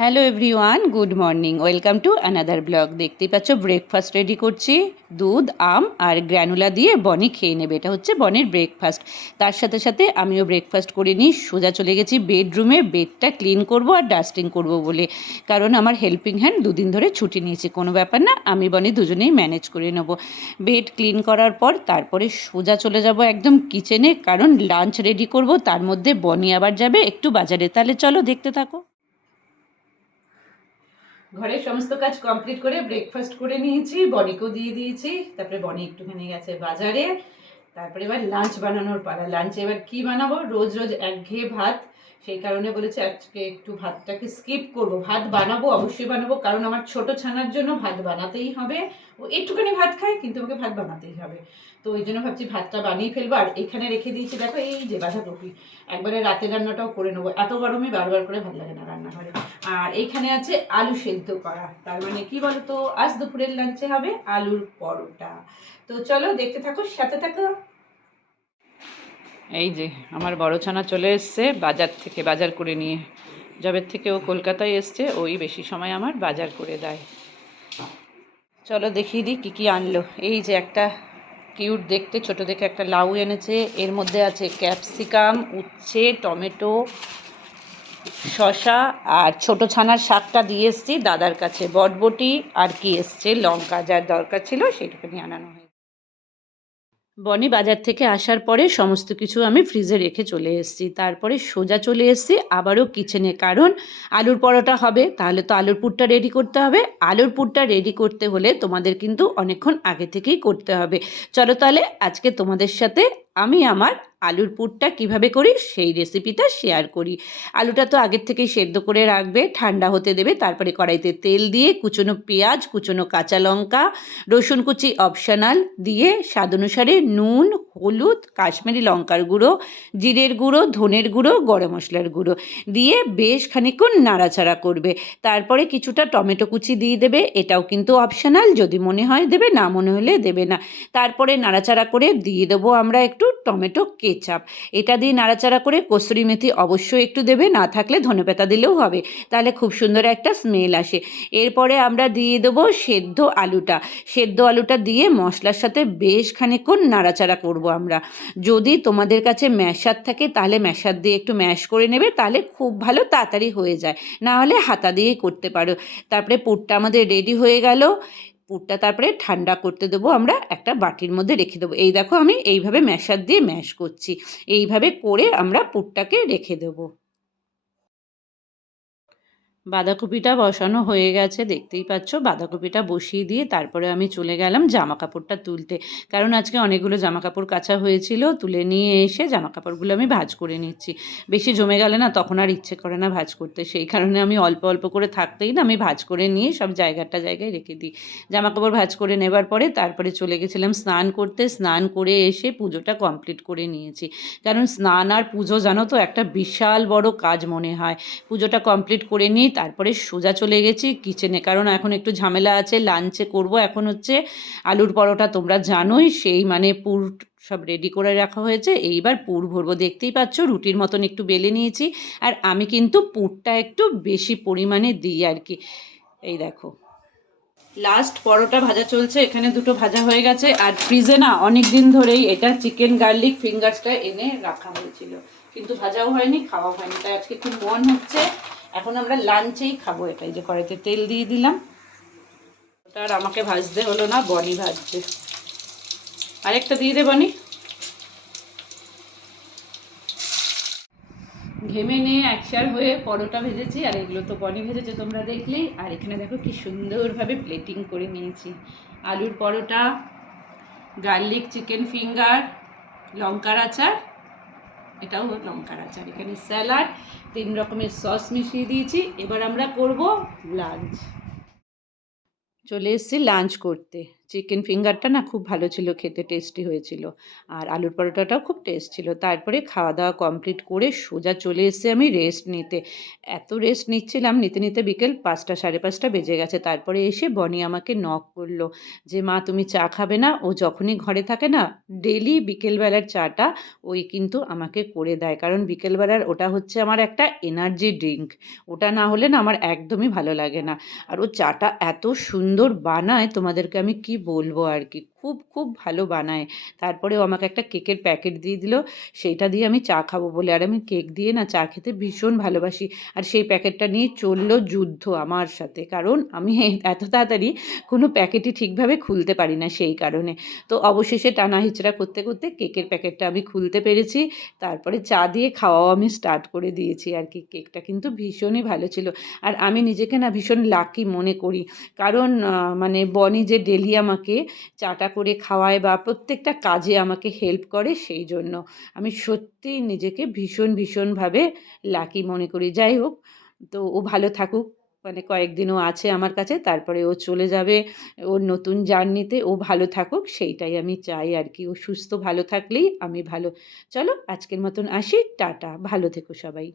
Hello everyone, good morning, welcome to another blog. দেখতেই পাচ্ছ breakfast ready করছি। দুধ, আম আর গ্র্যানুলা দিয়ে বনি খেয়ে নেবে। এটা হচ্ছে বনির ব্রেকফাস্ট। তার সাথে সাথে আমিও ব্রেকফাস্ট করে নিই। সোজা চলে গেছি বেডরুমে, বেডটা ক্লিন করব আর ডাস্টিং করব বলে। কারণ আমার হেল্পিং হ্যান্ড দুদিন ধরে ছুটি নিয়েছি। কোনো ব্যাপার না, আমি বনি দুজনেই ম্যানেজ করে নেব। বেড ক্লিন করার পর তারপরে সোজা চলে যাব একদম কিচেনে, কারণ লাঞ্চ রেডি করব। তার মধ্যে বনি আবার যাবে একটু বাজারে। তাহলে চলো দেখতে থাকো। ঘরের সমস্ত কাজ কমপ্লিট করে ব্রেকফাস্ট করে নিয়েছি, বনিকেও দিয়ে দিয়েছি। তারপরে বনি একটুখানি গেছে বাজারে। তারপরে এবার লাঞ্চ বানানোর পালা। লাঞ্চে এবার কি বানাবো? রোজ রোজ একঘেয়ে ভাত, সেই কারণে বলেছে আজকে একটু ভাতটাকে স্কিপ করব। ভাত বানাবো, অবশ্যই বানাবো, কারণ আমার ছোট ছানার জন্য ভাত বানাতেই হবে। ও একটুখানি ভাত খায়, কিন্তু ওকে ভাত বানাতেই হবে। তো ওই জন্য ভাবছি ভাতটা বানিয়ে ফেলবো। আর এখানে রেখে দিয়েছি, দেখো এই যে বাঁধাকপি। একবারে রাতে রান্নাটাও করে নেবো, এত গরমে বারবার করে ভালো লাগে না রান্নাঘরে। আর এইখানে আছে আলু সেদ্ধ করা। তার মানে কি বলতো, আজ দুপুরের লাঞ্চে হবে আলুর পরোটা। তো চলো দেখতে থাকো, সাথে থাকো। এই যে আমার বড় ছানা চলে এসছে বাজার থেকে, বাজার করে নিয়ে। যবের থেকে ও কলকাতায় এসছে, ওই বেশি সময় আমার বাজার করে দেয়। চলো দেখিয়ে দিই কী কী আনলো। এই যে একটা কিউট দেখতে ছোট দেখে একটা লাউ এনেছে। এর মধ্যে আছে ক্যাপসিকাম, উচ্ছে, টমেটো, শশা আর ছোটো ছানার শাকটা দিয়ে এসছি দাদার কাছে। বটবটি আর কি এসছে, লঙ্কা, যার দরকার ছিল সেটুকুনি আনানো হয়। বনি বাজার থেকে আসার পরে সমস্ত কিছু আমি ফ্রিজে রেখে চলে এসেছি। তারপরে সোজা চলে এসেছি আবারও কিচেনে, কারণ আলুর পরোটা হবে, তাহলে তো আলুর পুরটা রেডি করতে হবে। আলুর পুরটা রেডি করতে হলে তোমাদের কিন্তু অনেকক্ষণ আগে থেকেই করতে হবে। চলো তাহলে আজকে তোমাদের সাথে আমি আমার আলুর পুরটা কিভাবে করি সেই রেসিপিটা শেয়ার করি। আলুটা তো আগের থেকেই সেদ্ধ করে রাখবে, ঠান্ডা হতে দেবে। তারপরে কড়াইতে তেল দিয়ে কুচনো পেঁয়াজ, কুচনো কাঁচা লঙ্কা, রসুন কুচি অপশনাল দিয়ে স্বাদ অনুসারে নুন, হলুদ, কাশ্মীরি লঙ্কার গুঁড়ো, জিরের গুঁড়ো, ধনের গুঁড়ো, গরম মশলার গুঁড়ো দিয়ে বেশ খানিকক্ষণ নাড়াচাড়া করবে। তারপরে কিছুটা টমেটো কুচি দিয়ে দেবে, এটাও কিন্তু অপশনাল, যদি মনে হয় দেবে, না মনে হলে দেবে না। তারপরে নাড়াচাড়া করে দিয়ে দেবো আমরা একটু টমেটো কেচাপ। এটা দিয়ে নাড়াচাড়া করে কসুরি মেথি অবশ্যই একটু দেবে, না থাকলে ধনেপাতা দিলেও হবে, তাহলে খুব সুন্দর একটা স্মেল আসে। এরপরে আমরা দিয়ে দেবো সেদ্ধ আলুটা। সেদ্ধ আলুটা দিয়ে মশলার সাথে বেশ খানিকক্ষণ নাড়াচাড়া করব আমরা। যদি তোমাদের কাছে ম্যাশার থাকে তাহলে ম্যাশার দিয়ে একটু ম্যাশ করে নেবে, তাহলে খুব ভালো তাড়াতাড়ি হয়ে যায়। না হলে হাতা দিয়েই করতে পারো। তারপরে পুরটা আমাদের রেডি হয়ে গেল। পুরটা তারপরে ঠান্ডা করতে দেবো, আমরা একটা বাটির মধ্যে রেখে দেবো। এই দেখো আমি এইভাবে ম্যাশার দিয়ে ম্যাশ করছি। এইভাবে করে আমরা পুরটাকে রেখে দেবো। বাঁধাকপিটা বসানো হয়ে গেছে, দেখতেই পাচ্ছ। বাঁধাকপিটা বসিয়ে দিয়ে তারপরে আমি চলে গেলাম জামা কাপড়টা তুলতে, কারণ আজকে অনেকগুলো জামা কাপড় কাচা হয়েছিল। তুলে নিয়ে এসে জামা কাপড়গুলো আমি ভাঁজ করে নিচ্ছি। বেশি জমে গেলে না তখন আর ইচ্ছে করে না ভাঁজ করতে, সেই কারণে আমি অল্প অল্প করে থাকতেই না আমি ভাঁজ করে নিয়ে সব জায়গাটা জায়গায় রেখে দিই। জামা কাপড় ভাঁজ করে নেবার পরে তারপরে চলে গেছিলাম স্নান করতে। স্নান করে এসে পুজোটা কমপ্লিট করে নিয়েছি, কারণ স্নান আর পুজো জানো তো একটা বিশাল বড় কাজ মনে হয়। পুজোটা কমপ্লিট করে নিই, তারপরে সোজা চলে গেছি কিচেনে, কারণ এখন একটু ঝামেলা আছে। লাঞ্চে করব এখন হচ্ছে আলুর পরোটা, তোমরা জানোই, সেই মানে পুর সব রেডি করে রাখা হয়েছে। এইবার পুর ভরবো। দেখতেই পাচ্ছ রুটির মতন একটু বেলে নিয়েছি, আর আমি কিন্তু পুরটা একটু বেশি পরিমাণে দিই আর কি। এই দেখো লাস্ট পরোটা ভাজা চলছে, এখানে দুটো ভাজা হয়ে গেছে। আর ফ্রিজে না অনেক দিন ধরেই এটা চিকেন গার্লিক ফিঙ্গার্সটা এনে রাখা হয়েছিল, কিন্তু ভাজাও হয়নি, খাওয়া হয়নি, তাই আজকে খুব মন হচ্ছে। এখন আমরা লাঞ্চেই খাবো। এটাই যে কড়াইতে তেল দিয়ে দিলাম। ওটা আর আমাকে ভাজতে হলো না, বনি ভাজছে। আরেকটা দিয়ে দে বনি। ঘেমে নিয়ে একসার হয়ে পরোটা ভেজেছি, আর এগুলো তো বনি ভেজেছে তোমরা দেখলেই। আর এখানে দেখো কি সুন্দরভাবে প্লেটিং করে নিয়েছি। আলুর পরোটা, গার্লিক চিকেন ফিঙ্গার, লঙ্কার আচার, এটাও লঙ্কার আচার, এখানে স্যালাড, 3 রকমের সস মিশিয়ে দিয়েছি। এবার আমরা করব লাঞ্চ। চলে এসেছি লাঞ্চ করতে। চিকেন ফিঙ্গারটা না খুব ভালো ছিল খেতে, টেস্টি হয়েছিল। আর আলুর পরোটাটাও খুব টেস্ট ছিল। তারপরে খাওয়া-দাওয়া কমপ্লিট করে সোজা চলে এসেছি আমি রেস্ট নিতে। এত রেস্ট নিচ্ছিলাম, নিতে, নিতে বিকেল ৫টা ৫:৩০ বেজে গেছে। তারপরে এসে বনি আমাকে নক করল যে, "মা তুমি চা খাবে না?" ও যখনই ঘরে থাকে না, ডেইলি বিকেলবেলার চাটা ওই কিন্তু আমাকে করে দেয়। কারণ বিকেলবেলার ওটা হচ্ছে আমার একটা এনার্জি ড্রিংক। ওটা না হলে না আমার একদমই ভালো লাগে না। আর ও চাটা এত সুন্দর বানায় তোমাদেরকে আমি কি বলবো আর কি। খুব, খুব ভালো বানায়। তারপরে ও আমাকে একটা কেকের প্যাকেট দিয়ে দিল। সেইটা দিয়ে আমি চা খাবো বলে। আর আমি কেক দিয়ে না চা খেতে ভীষণ ভালোবাসি। আর সেই প্যাকেটটা নিয়ে চলল যুদ্ধ আমার সাথে। কারণ আমি এত তাড়াতাড়ি কোনো প্যাকেটই ঠিকভাবে খুলতে পারি না সেই কারণে। তো অবশেষে টানা হেচড়া করতে, করতে কেকের প্যাকেটটা আমি খুলতে পেরেছি। তারপরে চা দিয়ে খাওয়াও আমি স্টার্ট করে দিয়েছি আর কি। কেকটা কিন্তু ভীষণই ভালো ছিল। আর আমি নিজেকে না ভীষণ লাকি মনে করি। কারণ মানে বনি যে ডেইলি আমাকে চাটা করে খাওয়ায় বা প্রত্যেকটা কাজে আমাকে হেল্প করে সেই জন্য। আমি সত্যিই নিজেকে ভীষণ, ভীষণভাবে লাকি মনে করি। যাই হোক, তো ও ভালো থাকুক। মানে কয়েকদিন ও আছে আমার কাছে, তারপরে ও চলে যাবে ওর নতুন জার্নিতে। ও ভালো থাকুক সেইটাই আমি চাই আর কি। ও সুস্থ ভালো থাকলেই আমি ভালো। চলো আজকের মতন আসি। টাটা। ভালো থেকো সবাই।